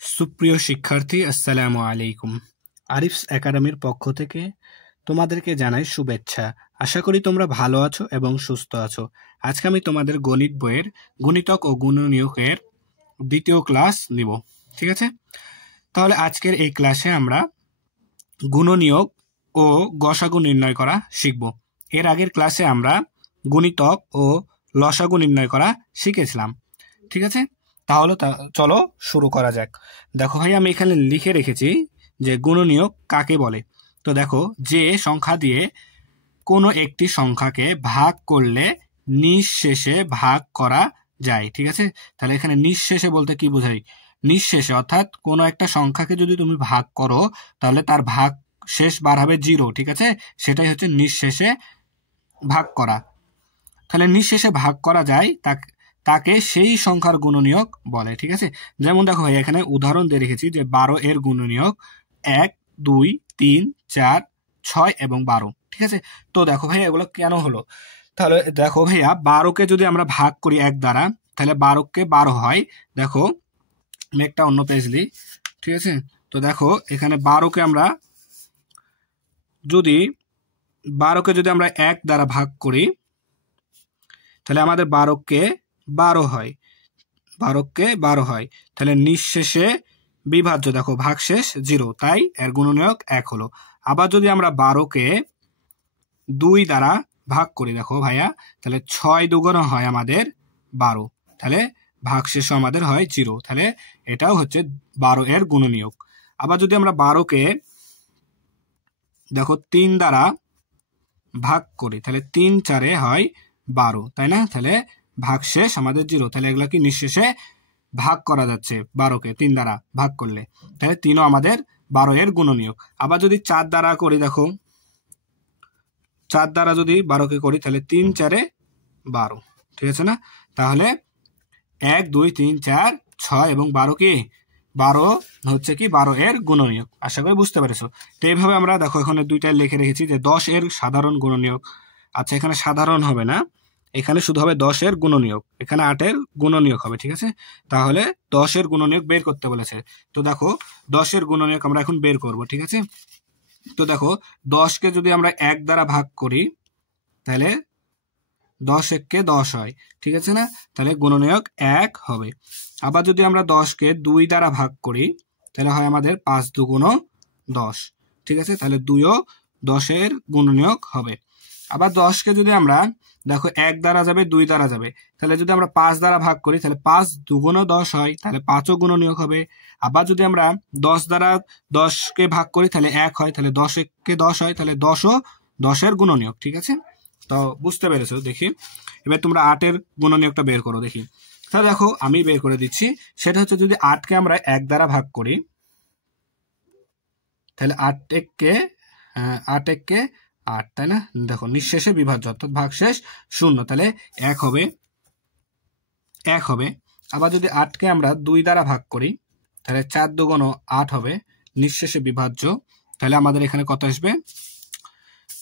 সুপ্রিয় শিক্ষার্থী, আসসালামু আলাইকুম। আরিফস একাডেমির পক্ষ থেকে তোমাদেরকে জানাই শুভেচ্ছা। আশা করি তোমরা ভালো আছো এবং সুস্থ আছো। আজকে আমি তোমাদের গণিত বইয়ের গুণিতক ও গুণনীয়কের দ্বিতীয় ক্লাস নিব, ঠিক আছে? তাহলে আজকের এই ক্লাসে আমরা গুণনীয়ক ও গসাগু নির্ণয় করা শিখব। এর আগের ক্লাসে আমরা গুণিতক ও লসাগু নির্ণয় করা শিখেছিলাম, ঠিক আছে? তাহলে চলো শুরু করা যাক। দেখো ভাই, আমি এখানে লিখে রেখেছি যে গুণনীয়ক কাকে বলে। তো দেখো, যে সংখ্যা দিয়ে কোনো একটি সংখ্যাকে ভাগ করলে নিঃশেষে ভাগ করা যায়, ঠিক আছে? তাহলে এখানে নিঃশেষে বলতে কি বোঝায়? নিঃশেষে অর্থাৎ কোনো একটা সংখ্যাকে যদি তুমি ভাগ করো তাহলে তার ভাগ শেষ বার হবে 0, ঠিক আছে? সেটাই হচ্ছে নিঃশেষে ভাগ করা। তাহলে নিঃশেষে ভাগ করা যায় তাকে সেই সংখ্যার গুণনীয়ক বলে, ঠিক আছে? যেমন দেখো ভাই, এখানে উদাহরণ দিয়ে রেখেছি যে 12 এর গুণনীয়ক 1, 2, 3, 4, 6 এবং 12, ঠিক আছে? তো দেখো ভাই, এগুলো কেন হলো? তাহলে দেখো ভাইয়া, 12কে যদি আমরা ভাগ করি 1 দ্বারা তাহলে 12কে 12 হয়। দেখো আমি একটা অন্য পেজ দিই, ঠিক আছে? তো দেখো এখানে 12কে যদি আমরা 1 দ্বারা ভাগ করি তাহলে আমাদের 12কে 12 হয়, 12কে 12 হয়। তাহলে নিঃশেষে বিভাজ্য, দেখো ভাগশেষ 0, তাই এর গুণনীয়ক 1 হলো। আবার যদি আমরা 12কে 2 দ্বারা ভাগ করি, দেখো ভাইয়া, তাহলে 6 দুগুণ হয় আমাদের 12, তাহলে ভাগশেষও আমাদের হয় 0, তাহলে এটাও হচ্ছে 12 এর গুণনীয়ক। আবার যদি আমরা 12কে দেখো 3 দ্বারা ভাগ করি তাহলে 3 4 হয় 12, তাই না? তাহলে ভাগশেষ আমাদের 0, তাহলে এগুলা কি নিঃশেষে ভাগ করা যাচ্ছে 12কে 3 দ্বারা ভাগ করলে, তাহলে 3ও আমাদের 12 এর গুণনীয়ক। আবার যদি 4 দ্বারা করি, দেখো 4 দ্বারা যদি 12কে করি তাহলে 3 4 12, ঠিক আছে না? তাহলে 1 2 3 4 6 এবং 12 কি 12 হচ্ছে কি 12 এর গুণনীয়ক। আশা করি বুঝতে পেরেছো। তো এইভাবে আমরা দেখো এখানে দুইটা লিখে রেখেছি যে 10 এর সাধারণ গুণনীয়ক। আচ্ছা, এখানে সাধারণ হবে না, এখানে শুধু হবে 10 এর গুণনীয়ক, এখানে 8 এর গুণনীয়ক হবে, ঠিক আছে? তাহলে 10 এর গুণনীয়ক বের করতে বলেছে। তো দেখো 10 এর গুণনীয়ক আমরা এখন বের করব, ঠিক আছে? তো দেখো 10কে যদি আমরা 1 দ্বারা ভাগ করি তাহলে 10 1 কে 10 হয়, ঠিক আছে না? তাহলে গুণনীয়ক 1 হবে। আবার যদি আমরা 10কে 2 দ্বারা ভাগ করি তাহলে হয় আমাদের 5 2 10, ঠিক আছে? তাহলে 2ও 10 এর গুণনীয়ক হবে। আবার 10কে যদি আমরা দেখো 1 দ্বারা যাবে 2 দ্বারা যাবে, তাহলে যদি আমরা 5 দ্বারা ভাগ করি তাহলে 5 2 10 হয়, তাহলে 5ও গুণনীয়ক হবে। আবার যদি আমরা 10 দ্বারা 10কে ভাগ করি তাহলে 1 হয়, তাহলে 10 1 কে 10 হয়, তাহলে 10ও 10 এর গুণনীয়ক, ঠিক আছে? তো বুঝতে পেরেছো? দেখি এবার তোমরা 8 এর গুণনীয়কটা বের করো দেখি। তাহলে দেখো আমি বের করে দিচ্ছি। সেটা হচ্ছে যদি 8কে আমরা 1 দ্বারা ভাগ করি তাহলে 8 1 কে 8, তাই না? দেখো নিঃশেষে বিভাজ্য অর্থাৎ ভাগশেষ 0, তাহলে 1 হবে। আবার যদি 8কে আমরা 2 দ্বারা ভাগ করি তাহলে 4 2 8 হবে, নিঃশেষে বিভাজ্য, তাহলে আমাদের এখানে কত আসবে?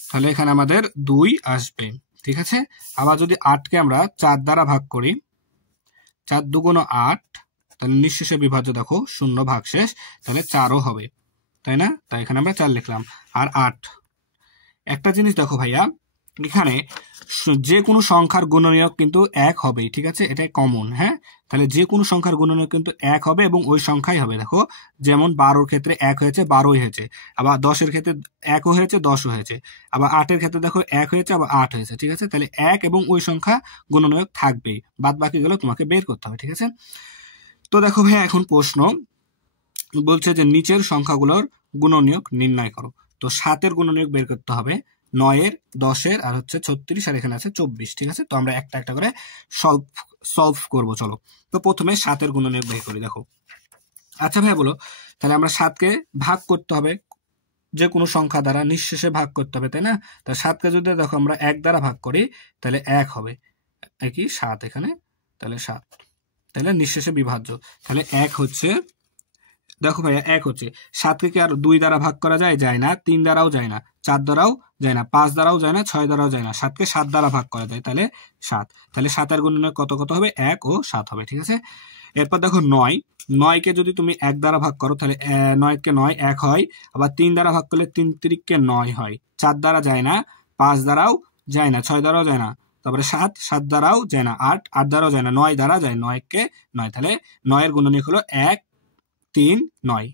তাহলে এখানে আমাদের 2 আসবে, ঠিক আছে? আবার যদি 8কে আমরা 4 দ্বারা ভাগ করি 4 2 8, তাহলে নিঃশেষে বিভাজ্য, দেখো 0 ভাগশেষ, তাহলে 4ও হবে, তাই না? তাই এখানে আমরা 4 লিখলাম। আর 8, একটা জিনিস দেখো ভাইয়া, এখানে যে কোনো সংখ্যার গুণনীয়ক কিন্তু 1 হবে, ঠিক আছে? এটাই কমন, হ্যাঁ? তাহলে যে কোনো সংখ্যার গুণনীয়ক কিন্তু 1 হবে এবং ওই সংখ্যাই হবে। দেখো যেমন 12 এর ক্ষেত্রে 1 হয়েছে 12ই হয়েছে, আবার 10 এর ক্ষেত্রে 1ও হয়েছে 10ও হয়েছে, আবার 8 এর ক্ষেত্রে দেখো 1 হয়েছে আবার 8 হয়েছে, ঠিক আছে? তাহলে 1 এবং ওই সংখ্যা গুণনীয়ক থাকবেই, বাদ বাকিগুলো তোমাকে বের করতে হবে, ঠিক আছে? তো দেখো ভাইয়া, এখন প্রশ্ন বলছে যে নিচের সংখ্যাগুলোর গুণনীয়ক নির্ণয় করো। তো 7 এর গুণনীয়ক বের করতে হবে, 9 এর, 10 এর, আর হচ্ছে 36, আর এখানে আছে 24, ঠিক আছে? তো আমরা একটা একটা করে সলভ করব, চলো। তো প্রথমে 7 এর গুণনীয়ক বের করি, দেখো। আচ্ছা ভাইয়া বলো, তাহলে আমরা 7কে ভাগ করতে হবে যে কোনো সংখ্যা দ্বারা, নিঃশেষে ভাগ করতে হবে, তাই না? তা 7কে যদি দেখো আমরা 1 দ্বারা ভাগ করি তাহলে 1 হবে, একই 7 এখানে, তাহলে 7, তাহলে নিঃশেষে বিভাজ্য, তাহলে 1 হচ্ছে। দেখো ভাইয়া 1 হচ্ছে। 7কে কি আর 2 দ্বারা ভাগ করা যায়? যায় না। 3 দ্বারাও যায় না, 4 দ্বারাও যায় না, 5 দ্বারাও যায় না, 6 দ্বারাও যায় না। 7কে 7 দ্বারা ভাগ করা যায়, তাহলে 7, তাহলে 7 এর গুণনীয়ক কত কত হবে? 1 ও 7 হবে, ঠিক আছে? এরপর দেখো 9, 9কে যদি তুমি 1 দ্বারা ভাগ করো তাহলে 9কে 9 1 হয়, আবার 3 দ্বারা ভাগ করলে 3 3কে 9 হয়, 4 দ্বারা যায় না, 5 দ্বারাও যায় না, 6 দ্বারাও যায় না, তারপরে 7 7 দ্বারাও যায় না, 8 8 দ্বারাও যায় না, 9 দ্বারা যায়, 9কে 9, তাহলে 9 এর গুণনীয়ক হলো 1 3 9।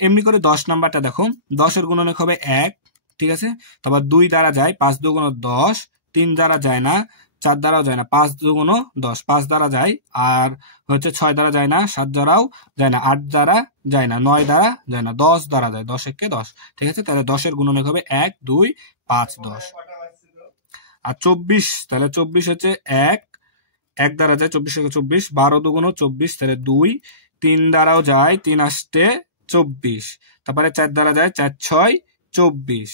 এমনি করে 10 নাম্বারটা দেখো, 10 এর গুণনীয়ক হবে 1, ঠিক আছে, তারপর 2 দ্বারা যায়, 5 2 গুণ 10, 3 দ্বারা যায় না, 4 দ্বারাও যায় না, 5 2 গুণ 10, 5 দ্বারা যায়, আর হচ্ছে 6 দ্বারা যায় না, 7 দ্বারাও যায় না, 8 দ্বারা যায় না, 9 দ্বারা যায় না, 10 দ্বারা যায়, 10 একে 10, ঠিক আছে, তাহলে 10 এর গুণনীয়ক হবে 1 2 5 10। আর 24, তাহলে 24 হচ্ছে 1 1 দ্বারা যায়, 24 একে 24, 12 2 গুণ 24, তাহলে 2, 3 দ্বারাও যায়, 3 আসতে 24, তারপরে 4 দ্বারা যায়, 4 6 24,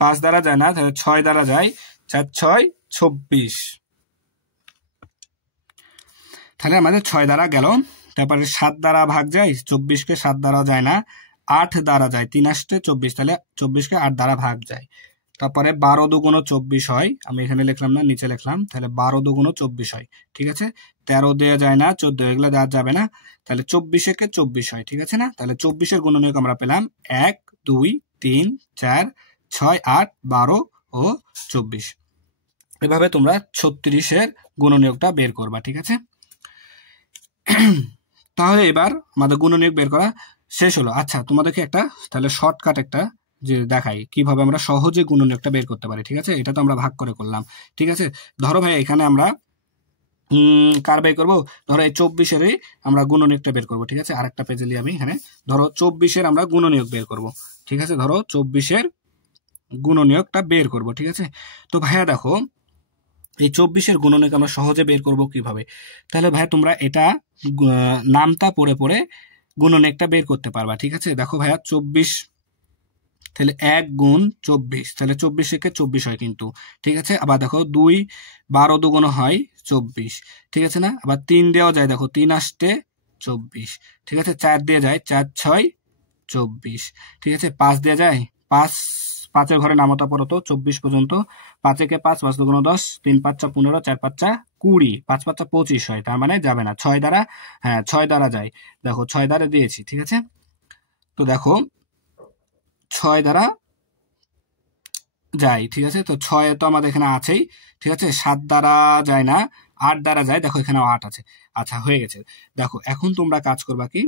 5 দ্বারা যায় না, তাহলে 6 দ্বারা যায়, 4 6 26, তাহলে আমাদের 6 দ্বারা গেল। তারপরে 7 দ্বারা ভাগ যায়, 24কে 7 দ্বারা যায় না, 8 দ্বারা যায়, 3 আসতে 24, তাহলে 24কে 8 দ্বারা ভাগ যায়। তারপরে 12 2 গুণ 24 হয়, আমি এখানে লিখলাম না, নিচে লিখলাম, তাহলে 12 2 গুণ 24 হয়, ঠিক আছে, 13 দেওয়া যায় না, 14 এগুলো দেওয়া যাবে না, তাহলে 24 একে 24 হয়, ঠিক আছে না, তাহলে 24 এর গুণনীয়ক আমরা পেলাম 1 2 3 4 6 8 12 ও 24। এভাবে তোমরা 36 এর গুণনীয়কটা বের করবা, ঠিক আছে। তাহলে এবার আমাদের গুণনীয়ক বের করা শেষ হলো। আচ্ছা, তোমাদেরকে একটা তাহলে শর্টকাট একটা যে দেখাই কিভাবে আমরা সহজে গুণনীয়কটা বের করতে পারি, ঠিক আছে, এটা তো আমরা ভাগ করে করলাম, ঠিক আছে। ধরো ভাই এখানে আমরা কার বের করবো, ধরো এই 24-এরই আমরা গুণনীয়কটা বের করবো, ঠিক আছে, আরেকটা পেজে নিয়ে আমি এখানে ধরো 24-এর আমরা গুণনীয়ক বের করব, ঠিক আছে, ধরো 24-এর গুণনীয়কটা বের করব, ঠিক আছে। তো ভাইয়া দেখো এই 24-এর গুণনীয়ক আমরা সহজে বের করব কিভাবে, তাহলে ভাইয়া তোমরা এটা নামতা পড়ে পড়ে গুণনীয়কটা বের করতে পারবা, ঠিক আছে। দেখো ভাইয়া 24, তাহলে 1 গুণ 24, তাহলে 24 একে 24 হয় কিন্তু, ঠিক আছে। আবার দেখো 2 12 দুগুণ হয় 24, ঠিক আছে না, আবার 3 দেওয়া যায়, দেখো 3 আসতে 24, ঠিক আছে, 4 দিয়ে যায়, 4 6 24, ঠিক আছে, 5 দেওয়া যায়, 5 5-এর ঘরে নামতা পড়ো তো 24 পর্যন্ত, 5 একে 5 5 দুগুণ 10, 3 5 15, 4 5 20, 5 5 25 হয়, তার মানে যাবে না, 6 দ্বারা, হ্যাঁ 6 দ্বারা যায়, দেখো 6 দ্বারা দিয়েছি, ঠিক আছে। তো দেখো 6 দ্বারা যায়, ঠিক আছে, তো 6 তো আমাদের এখানে আছেই, ঠিক আছে, 7 দ্বারা যায় না, 8 দ্বারা যায়, দেখো এখানেও 8 আছে, আচ্ছা হয়ে গেছে। দেখো এখন তোমরা কাজ করবা কি,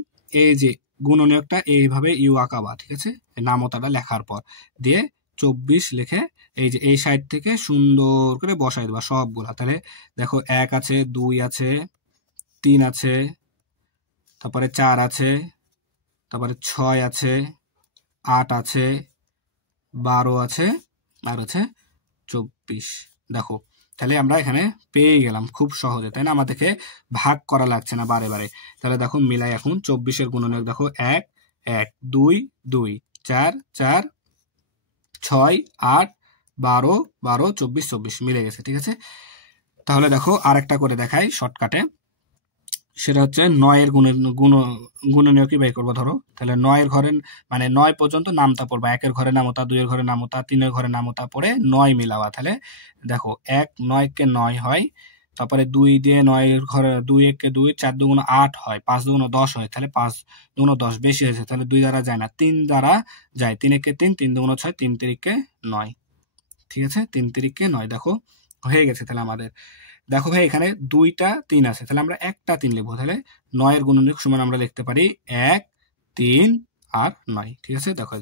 এই যে গুণনীয়কটা এইভাবে ইউ আঁকাবা, ঠিক আছে, নামতাটা লেখার পর দিয়ে 24 লিখে এই যে এই সাইড থেকে সুন্দর করে বসাই দেবা সবগুলা, তাহলে দেখো 1 আছে, 2 আছে, 3 আছে, তারপরে 4 আছে, তারপরে 6 আছে, 8 আছে, 12 আছে, আর হচ্ছে 24, দেখো তাহলে আমরা এখানে পেয়ে গেলাম খুব সহজে, তাই না, আমাদেরকে ভাগ করা লাগছে না বারে বারে। তাহলে দেখো মিলাই এখন 24-এর গুণনীয়ক দেখো 1 1 2 2 4 4 6 8 12 12 24 24 মিলে গেছে, ঠিক আছে। তাহলে দেখো আরেকটা করে দেখাই শর্টকাটে, সেটা হচ্ছে 9-এর গুণনীয়কই বের করবো। ধরো তাহলে 9-এর ঘরে মানে 9 পর্যন্ত নামতা পড়বা, 1-এর ঘরে নামতা, 2-এর ঘরে নামতা, 3-এর ঘরে নামতা পড়ে 9 মিলাওয়া, তাহলে দেখো 1 9-কে 9 হয়, তারপরে 2 দিয়ে 9-এর ঘরে 2 1-কে 2, 4 2 8 হয়, 5 2 10 হয়, তাহলে 5 2 10 বেশি হয়েছে, তাহলে 2 দ্বারা যায় না, 3 দ্বারা যায়, 3 1-কে 3, 3 2 6, 3 3-কে 9, ঠিক আছে, 3 3-কে 9, দেখো হয়ে গেছে। তাহলে আমাদের দেখো ভাই এখানে 2টা 3 আছে, তাহলে আমরা একটা 3 লিখবো, তাহলে 9-এর গুণনীয়ক সমান আমরা লিখতে পারি 1 3 আর 9, ঠিক আছে, দেখো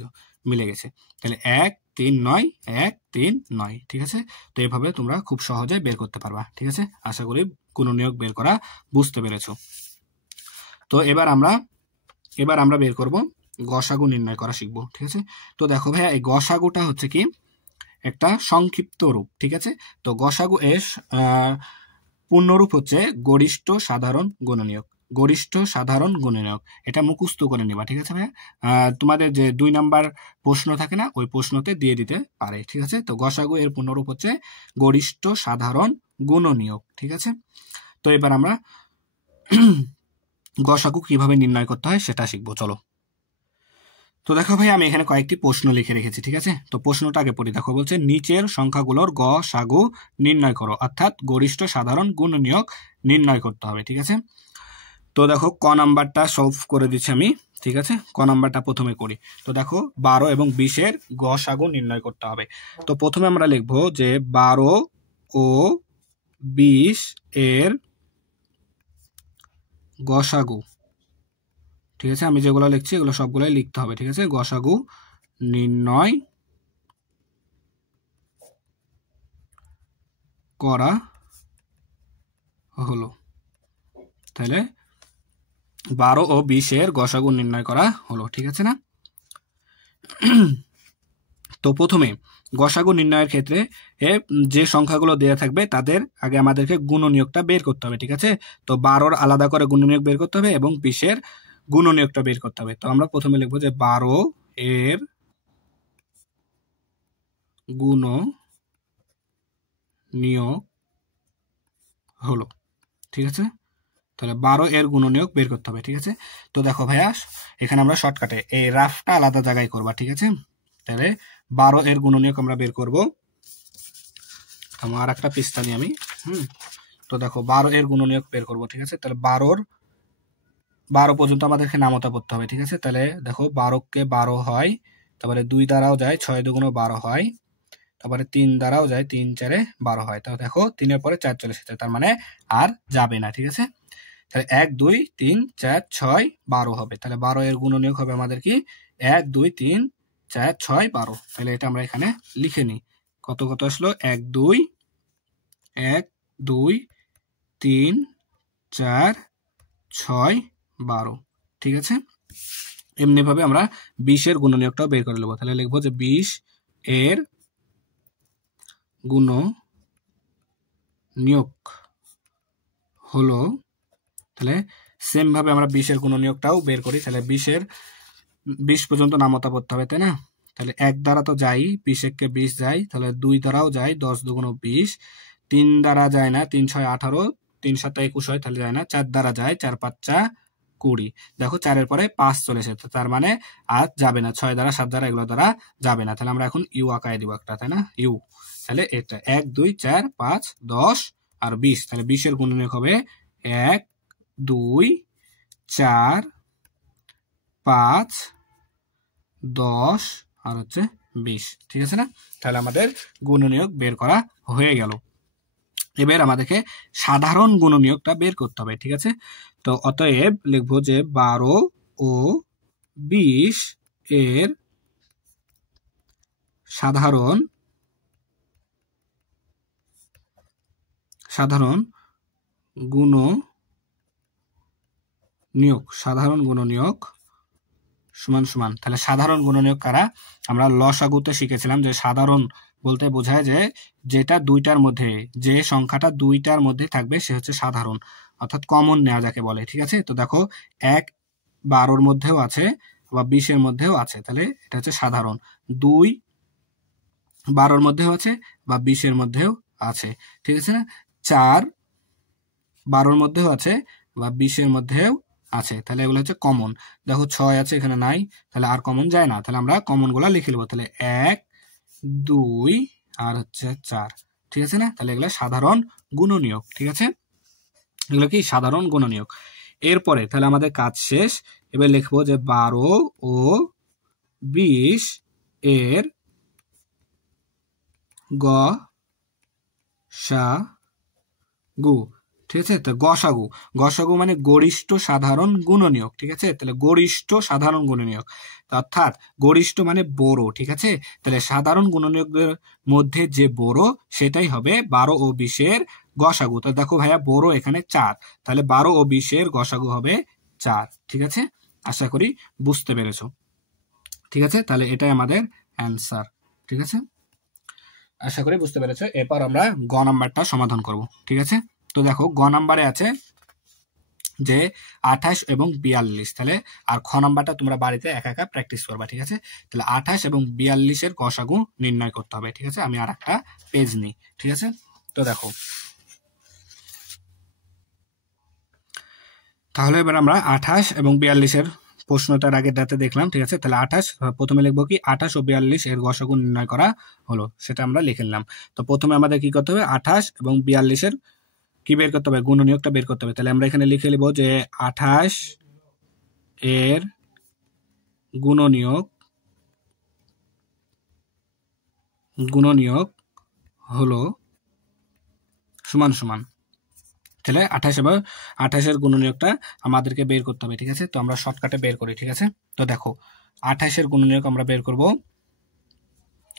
মিলে গেছে, তাহলে 1 3 9 1 3 9, ঠিক আছে। তো এইভাবে তোমরা খুব সহজে বের করতে পারবা, ঠিক আছে, আশা করি গুণনীয়ক বের করা বুঝতে পেরেছো। তো এবার আমরা বের করব গসাগু নির্ণয় করা শিখবো, ঠিক আছে। তো দেখো ভাইয়া এই গসাগুটা হচ্ছে কি একটা সংক্ষিপ্ত রূপ, ঠিক আছে। তো গসাগু এর পূর্ণরূপ হচ্ছে গরিষ্ঠ সাধারণ গুণনীয়ক, গরিষ্ঠ সাধারণ গুণনীয়ক, এটা মুখস্থ করে নিবা, ঠিক আছে ভাইয়া, তোমাদের যে 2 নাম্বার প্রশ্ন থাকে না ওই প্রশ্নতে দিয়ে দিতে পারে, ঠিক আছে। তো গসাগু এর পূর্ণরূপ হচ্ছে গরিষ্ঠ সাধারণ গুণনীয়ক, ঠিক আছে। তো এবার আমরা গসাগু কিভাবে নির্ণয় করতে হয় সেটা শিখবো, চলো। তো দেখো ভাই আমি এখানে কয়েকটি প্রশ্ন লিখে রেখেছি, ঠিক আছে। তো প্রশ্নটা আগে পড়ি, দেখো বলছে নিচের সংখ্যাগুলোর গসাগু নির্ণয় করো, অর্থাৎ গরিষ্ঠ সাধারণ গুণনীয়ক নির্ণয় করতে হবে, ঠিক আছে। তো দেখো ক নাম্বারটা সলভ করে দিচ্ছি আমি, ঠিক আছে। ক নাম্বারটা প্রথমে করি। তো দেখো 12 এবং 20-এর গসাগু নির্ণয় করতে হবে। তো প্রথমে আমরা লিখবো যে 12 ও 20 এর গসাগু, ঠিক আছে। আমি যেগুলো লিখছি এগুলো সবগুলোই লিখতে হবে, ঠিক আছে। গসাগু নির্ণয় করা হলো, তাহলে 12 ও 20-এর গসাগু নির্ণয় করা হলো, ঠিক আছে না। তো প্রথমে গসাগু নির্ণয়ের ক্ষেত্রে যে সংখ্যাগুলো দেওয়া থাকবে তাদের আগে আমাদেরকে গুণনীয়কটা বের করতে হবে, ঠিক আছে। তো 12-র আলাদা করে গুণনীয়ক বের করতে হবে এবং 20-এর গুণনীয়কটা বের করতে হবে। তো আমরা প্রথমে লিখবো যে 12 এর গুণনীয়ক হলো, ঠিক আছে। তাহলে 12 এর গুণনীয়ক বের করতে হবে, ঠিক আছে। তো দেখো ভাইয়া এখানে আমরা শর্টকাটে এই রাফটা আলাদা জায়গায় করবা, ঠিক আছে। তাহলে 12 এর গুণনীয়ক আমরা বের করব। আমার একটা পৃষ্ঠা নিয়ে আমি তো দেখো 12 এর গুণনীয়ক বের করব, ঠিক আছে। তাহলে 12 পর্যন্ত আমাদেরকে নামতা পড়তে হবে, ঠিক আছে। তাহলে দেখো 12-কে 12 হয়, তারপরে 2 দ্বারাও যায়, 6 দুগুণে 12 হয়, তারপরে 3 দ্বারাও যায়, 3 4-এ 12 হয়। তাহলে দেখো 3-এর পরে 4 চলে এসেছে, তার মানে আর যাবে না, ঠিক আছে। তাহলে 1 2 3 4 6 12 হবে। তাহলে 12 এর গুণনীয়ক হবে আমাদের কি 1 2 3 4 6 12। তাহলে এটা আমরা এখানে লিখে নিই। কত কত আসলো 1 2 3 4 6 12, ঠিক আছে। এমনি ভাবে আমরা 20 এর গুণনীয়কটাও বের করে নেব। তাহলে লিখবো যে 20 এর গুণনীয়ক হলো, তাহলে সেম ভাবে আমরা 20 এর গুণনীয়কটাও বের করি। তাহলে 20 পর্যন্ত নামতা পড়তে হবে, তাই না। তাহলে 1 দ্বারা তো যাই, 20-কে 20 যায়, তাহলে 2 দ্বারাও যায়, 10 দুগুণ 20, 3 দ্বারা যায় না, 3 6 18, 3 7 21 হয়, তাহলে যায় না। 4 দ্বারা যায়, 4 5 20। দেখো 4-এর পরে 5 চলে এসেছে, তার মানে আর যাবে না। 6 দ্বারা 7 দ্বারা এগুলো দ্বারা যাবে না। তাহলে আমরা এখন ইউ আঁকায় দিব একটা, তাই না, ইউ। তাহলে এটা 1 2 4 5 10 আর 20। তাহলে 20 এর গুণনীয়ক হবে 1 2 4 5 10 আর হচ্ছে 20, ঠিক আছে না। তাহলে আমাদের গুণনীয়ক বের করা হয়ে গেল। এবার আমাদেরকে সাধারণ গুণনীয়কটা বের করতে হবে, ঠিক আছে। তো অতএব লিখবো যে 12 ও 20 এর সাধারণ গুণনীয়ক সমান সমান। তাহলে সাধারণ গুণনীয়ক কারা? আমরা লসাগুতে শিখেছিলাম যে সাধারণ বলতে বোঝায় যে যেটা দুইটার মধ্যে, যে সংখ্যাটা দুইটার মধ্যে থাকবে সে হচ্ছে সাধারণ, অর্থাৎ কমন নেওয়া যাকে বলে, ঠিক আছে। তো দেখো 1 12-র মধ্যেও আছে বা 20-এর মধ্যেও আছে, তাহলে এটা হচ্ছে সাধারণ। 2 12-র মধ্যেও আছে বা 20-এর মধ্যেও আছে, ঠিক আছে না। 4 12-র মধ্যেও আছে বা 20-এর মধ্যেও আছে, তাহলে এগুলো হচ্ছে কমন। দেখো 6 আছে, এখানে নাই, তাহলে আর কমন যায় না। তাহলে আমরা কমন গুলা লিখে নেবো। তাহলে 1 2 আর হচ্ছে 4, ঠিক আছে না। তাহলে এগুলো সাধারণ গুণনীয়ক, ঠিক আছে। এগুলো কি সাধারণ গুণনীয়ক। এরপরে তাহলে আমাদের কাজ শেষ। এবার লিখবো যে 12 ও 20 এর গসাগু, ঠিক আছে। তো গসাগু মানে গরিষ্ঠ সাধারণ গুণনীয়ক, ঠিক আছে। তাহলে গরিষ্ঠ সাধারণ গুণনীয়ক অর্থাৎ গরিষ্ঠ মানে বড়, ঠিক আছে। তাহলে সাধারণ গুণনীয়কদের মধ্যে যে বড় সেটাই হবে 12 ও 20-এর গসাগু। তো দেখো ভাইয়া বড় এখানে 4, তাহলে 12 ও 20-এর গসাগু হবে 4, ঠিক আছে। আশা করি বুঝতে পেরেছো, ঠিক আছে। তাহলে এটাই আমাদের অ্যান্সার, ঠিক আছে। আশা করি বুঝতে পেরেছো। এরপর আমরা গ নাম্বারটা সমাধান করব, ঠিক আছে। তো দেখো গ নাম্বারে আছে যে 28 এবং 42, তাহলে আর খ নাম্বারটা তোমরা বাড়িতে একা একা প্র্যাকটিস করবা, ঠিক আছে। তাহলে 28 এবং 42-এর গসাগু নির্ণয় করতে হবে, ঠিক আছে। আমি আর একটা পেজ নিই, ঠিক আছে। তো দেখো তাহলে এবার আমরা 28 এবং 42-এর প্রশ্নটার আগের ডাতে দেখলাম, ঠিক আছে। তাহলে 28 প্রথমে লিখবো কি 28 ও 42 এর গসাগু নির্ণয় করা হলো, সেটা আমরা লিখে নিলাম। তো প্রথমে আমাদের কি করতে হবে 28 এবং 42-এর কি বের করতে হবে, গুণনীয়কটা বের করতে হবে। তাহলে আমরা এখানে লিখে নেব যে 28 এর গুণনীয়ক হলো সমান সমান, তাহলে 28 এর গুণনীয়কটা আমাদেরকে বের করতে হবে, ঠিক আছে। তো আমরা শর্টকাটে বের করি, ঠিক আছে। তো দেখো 28 এর গুণনীয়ক আমরা বের করব,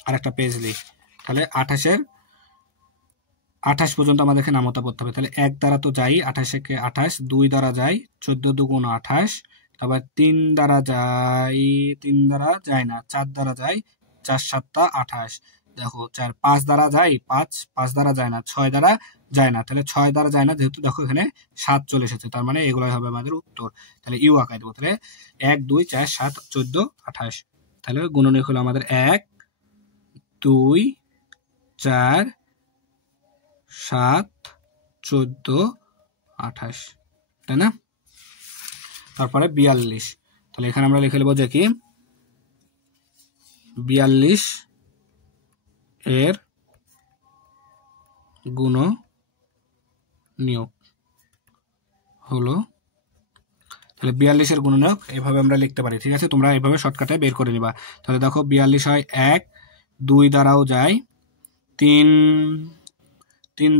আর একটা পেজ লিখ। তাহলে 28 পর্যন্ত আমাদেরকে নামতা পড়তে হবে। তাহলে 1 দ্বারা তো যাই, 28 কে 28, 2 দ্বারা যাই 14 দুগুণ 28, তারপর 3 দ্বারা যায় না, 4 দ্বারা যাই 4 7 28, দেখো 4 5 দ্বারা যাই 5 দ্বারা যায় না, 6 দ্বারা যায় না, তাহলে 6 দ্বারা যায় না যেহেতু, দেখো এখানে 7 চলে এসেছে, তার মানে এগুলাই হবে আমাদের উত্তর। তাহলে ইউ আঁকাই দেবো। তাহলে 1 2 4 7 14 28, তাহলে গুণনীয়ক হলো আমাদের 1 2 4 7 14 28, তাই না। তারপরে 42, তাহলে এখানে আমরা লিখে নেব যে কি 42 এর গুণনীয়ক হলো, তাহলে 42 এর গুণনীয়ক এভাবে আমরা লিখতে পারি, ঠিক আছে। তোমরা এভাবে শর্টকাটে বের করে নিবা। তাহলে দেখো 42 হয় 1, 2 দ্বারাও যায়, 3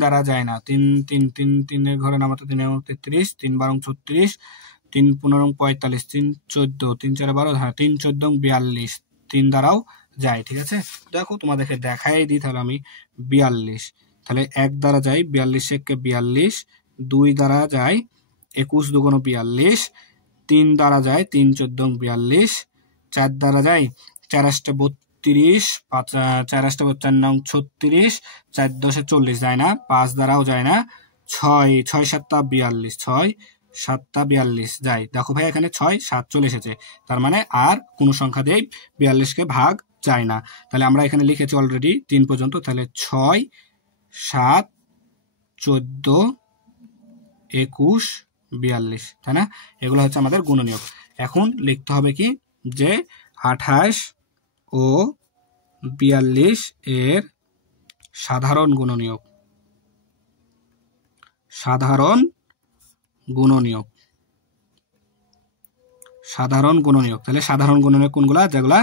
দ্বারা যায় না, 3 এর ঘরে নামাতে 3 33, 3 12 36, 3 15 45, 3 14, 3 4 12, হ্যাঁ 3 14 42, 3 দ্বারাও যায়, ঠিক আছে। দেখো তোমাদেরকে দেখাই দিই, তাহলে আমি 42, তাহলে 1 দ্বারা যাই 42 কে 42, 2 দ্বারা যায় 21 দুগুণ 42, 3 দ্বারা যায় 3 14 42, 4 দ্বারা যায় 4 8 32, 4 8 55 36, 4 10 40 যায় না, 5 দ্বারাও যায় না, 6 7 42, 6 7 42 যায়। দেখো ভাই এখানে 6 7 চলে এসেছে, তার মানে আর কোনো সংখ্যা দিয়ে 42 কে ভাগ যায় না। তাহলে আমরা এখানে লিখেছি অলরেডি 3 পর্যন্ত, তাহলে 6 7 14 21 42, তাই না। এগুলো হচ্ছে আমাদের গুণনীয়ক। এখন লিখতে হবে কি যে 28 ও 42 এর সাধারণ গুণনীয়ক, সাধারণ গুণনীয়ক। তাহলে সাধারণ গুণনীয়ক কোনগুলা, যেগুলা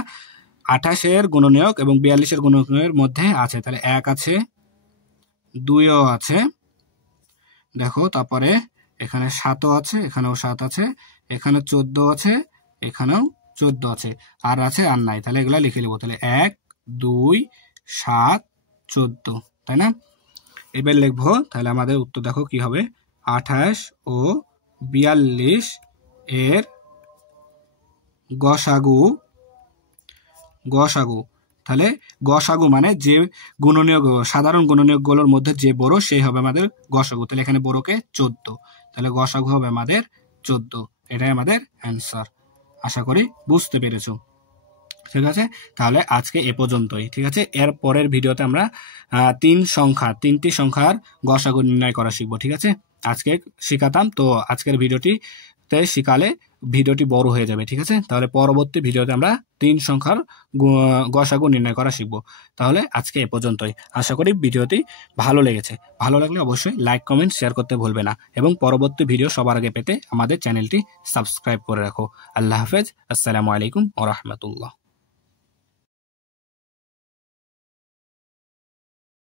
28 এর গুণনীয়ক এবং 42 এর গুণনীয়কের মধ্যে আছে। তাহলে 1 আছে, 2ও আছে, দেখো তারপরে এখানে 7ও আছে, এখানেও 7 আছে, এখানে 14 আছে, এখানেও 14 আছে, আর আছে আর নাই। তাহলে এগুলা লিখে নেব। তাহলে 1 2 7 14, তাই না। এবার লিখবো, তাহলে আমাদের উত্তর দেখো কি হবে, 28 ও 42 এর গসাগু। তাহলে গসাগু মানে যে গুণনীয়ক, সাধারণ গুণনীয়কগুলোর মধ্যে যে বড় সেই হবে আমাদের গসাগু। তাহলে এখানে বড়কে 14, তাহলে গসাগু হবে আমাদের 14, এটাই আমাদের অ্যান্সার। আশা করি বুঝতে পেরেছো, ঠিক আছে। তাহলে আজকে এ পর্যন্তই, ঠিক আছে। এর পরের ভিডিওতে আমরা 3টি সংখ্যার গসাগু নির্ণয় করা শিখবো, ঠিক আছে। আজকে শিখাতাম, তো আজকের ভিডিওটিতে শিখালে ভিডিওটি বড় হয়ে যাবে, ঠিক আছে। তাহলে পরবর্তী ভিডিওতে আমরা 3 সংখ্যার গসাগু নির্ণয় করা শিখবো। তাহলে আজকে এ পর্যন্তই। আশা করি ভিডিওটি ভালো লেগেছে। ভালো লাগলে অবশ্যই লাইক কমেন্ট শেয়ার করতে ভুলবে না, এবং পরবর্তী ভিডিও সবার আগে পেতে আমাদের চ্যানেলটি সাবস্ক্রাইব করে রাখো। আল্লাহ হাফেজ, আসসালামু আলাইকুম ওয়া রাহমাতুল্লাহ।